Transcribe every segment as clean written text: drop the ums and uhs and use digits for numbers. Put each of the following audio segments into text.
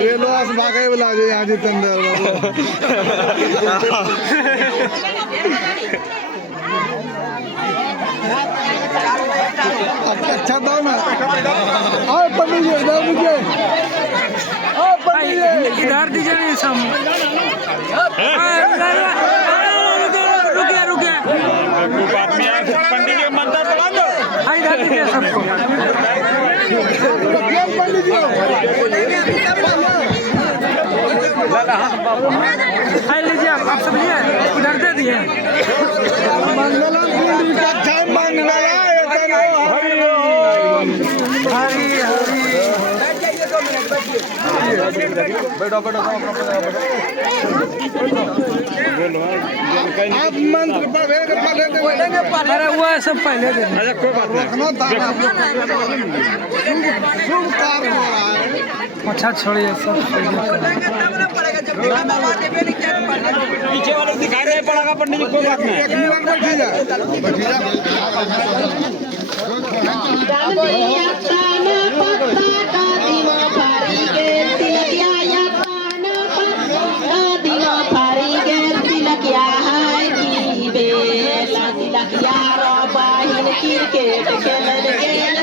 रेलवास भागे वाला जो यहाँ जितेंद्र अच्छा दो ना। आओ पंडित जी इधर दीजिए। आओ पंडित जी इधर दीजिए नहीं सामने। रुकिए रुकिए। पंडित जी मंदिर बना दो। हाँ इधर दीजिए सबको। पंडित जी हाँ लीजिए आप सब लीजिए इधर दे दिए। मंगलम पंडित का टाइम मांगना है हरि हरी हरी बैठो बैठो आप मंत्र पढ़े अरे वो सब पहले दे। अच्छा कोई बात नहीं। शुभ कार्य हो रहा है। अच्छा छोड़िए सब पीछे वाले दिखाई नहीं पड़ेगा पंडित जी कोई बात नहीं। क्रिकेट खेलन गेल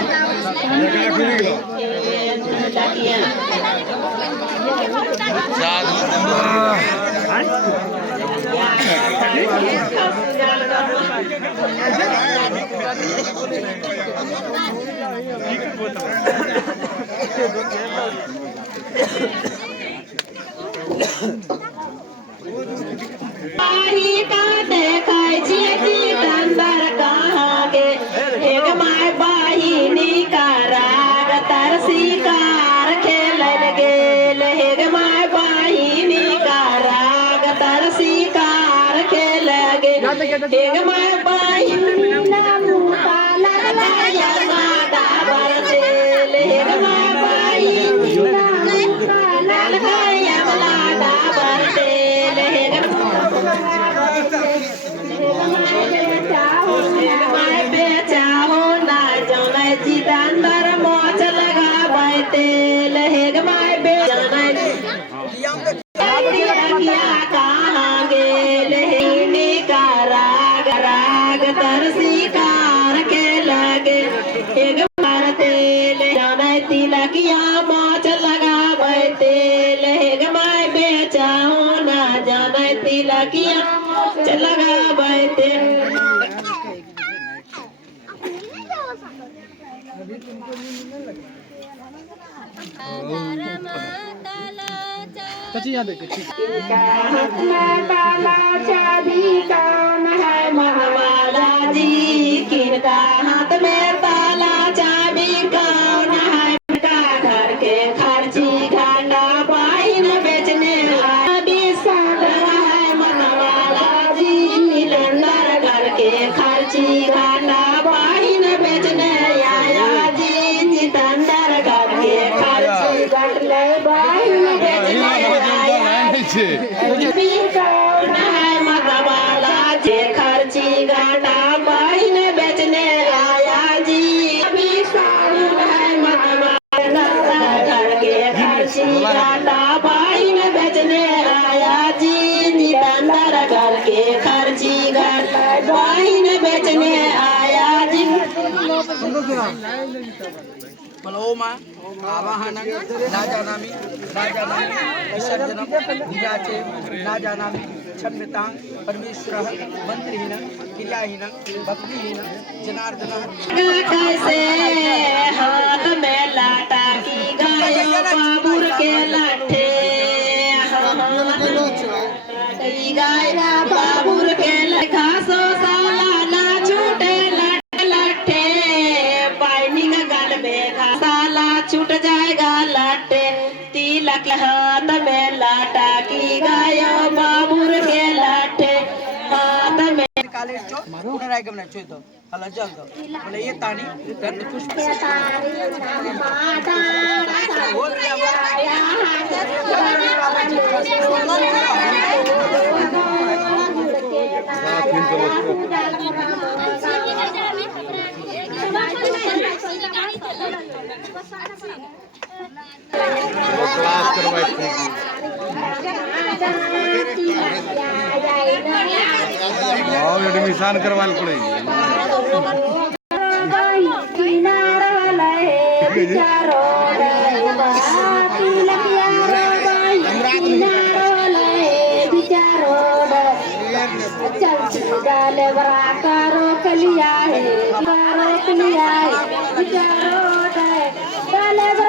किनका हाथ में ताला चाबी कौन है का घर के खर्ची घाटा पाइन बेचने है मनवाला जी लंदर घर के खर्ची घाटा पाइन बेचने आया जी जितेंद्र घर के खर्ची घटले पाइन बेचने आया जी कौन है मनवाला जी खर्ची घाटा पाइन बेचने आया जी अभी साउन है मनवाला घर के खर्ची घाटा पाइन बेचने आया जी जितेंद्र घर के खर्ची घाटा पाइन बेचने आया जी मलोमा आवाहनं ना जानामि विसर्जनं निजाचे ना जानामि क्षम्यतां परमेश्वरः मंत्रिहीनं क्रियाहीनं भक्तिहीनं जनार्दनः कैसे हाथ में लाटा की गाय बाबुर के लाठे गाय बाबुर के घासो साला ना छूटे लट्ठे पाइनिंग गल में घासाला छूट जाएगा लट्ठे तिलक हाथ में लाटा की गाय बाबुर के लाठे हाथ में काले चो पुनरागमन चोइतो हला जल्द बोले ये तानी गंध पुष्प बोल एडमिशन करवाल पड़ेगी डाले बरा करो कलिया है डाले